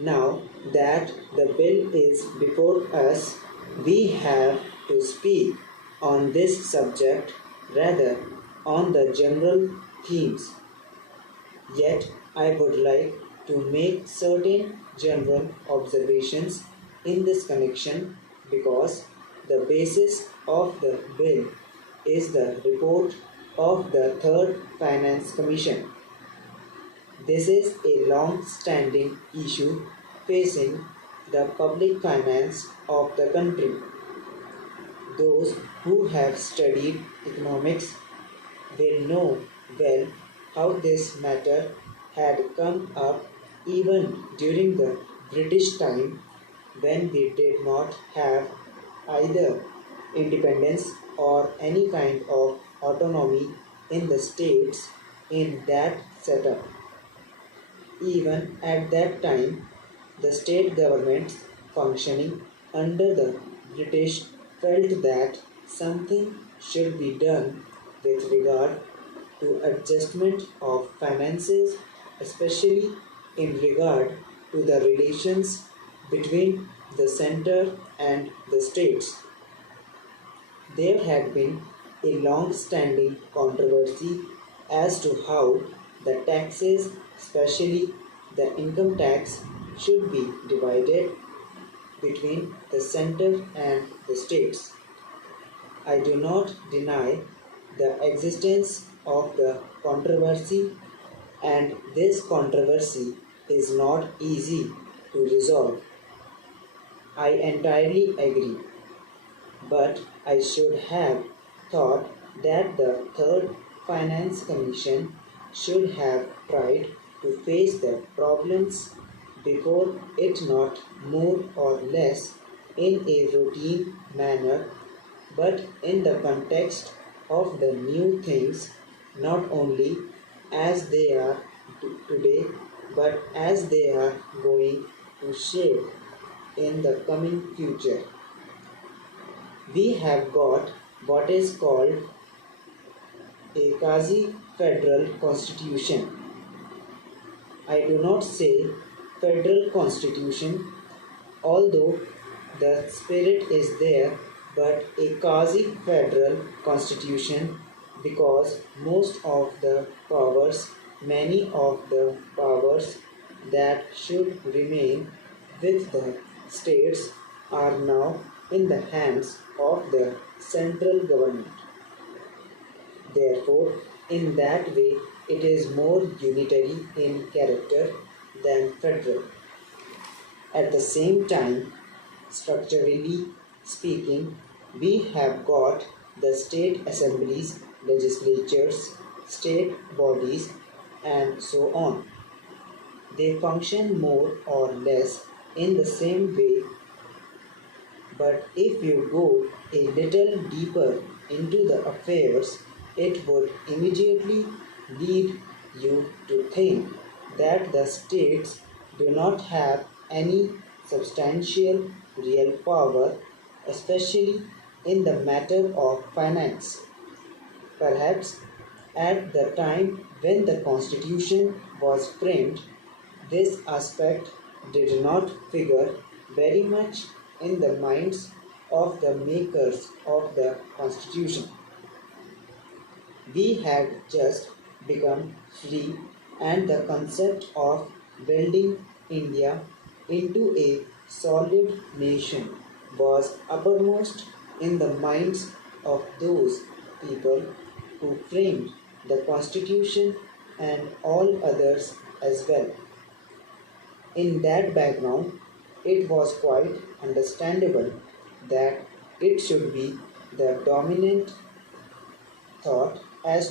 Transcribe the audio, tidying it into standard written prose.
Now that the bill is before us, we have to speak on this subject rather on the general themes. Yet I would like to make certain general observations in this connection because the basis of the bill is the report of the Third Finance Commission. This is a long standing issue facing the public finance of the country. Those who have studied economics will know well how this matter had come up even during the British time when we did not have either independence or any kind of autonomy in the states in that setup. Even at that time, the state governments functioning under the British felt that something should be done with regard to adjustment of finances, especially in regard to the relations between the center and the states. There had been a long standing controversy as to how the taxes, especially the income tax, should be divided between the center and the states. I do not deny the existence of the controversy, and this controversy is not easy to resolve. I entirely agree, but I should have thought that the Third Finance Commission should have tried to face the problems before it not more or less in a routine manner but in the context of the new things not only as they are today but as they are going to shape in the coming future. We have got what is called a quasi federal constitution. I do not say federal constitution, although the spirit is there, but a quasi federal constitution because most of the powers, many of the powers that should remain with the states are now in the hands of the central government. Therefore, in that way, it is more unitary in character than federal. At the same time, structurally speaking, we have got the state assemblies, legislatures, state bodies, and so on. They function more or less in the same way, but if you go a little deeper into the affairs, it would immediately lead you to think that the states do not have any substantial real power, especially in the matter of finance. Perhaps at the time when the Constitution was framed, this aspect did not figure very much in the minds of the makers of the Constitution. We had just become free, and the concept of building India into a solid nation was uppermost in the minds of those people who framed the Constitution and all others as well. In that background, it was quite understandable that it should be the dominant thought as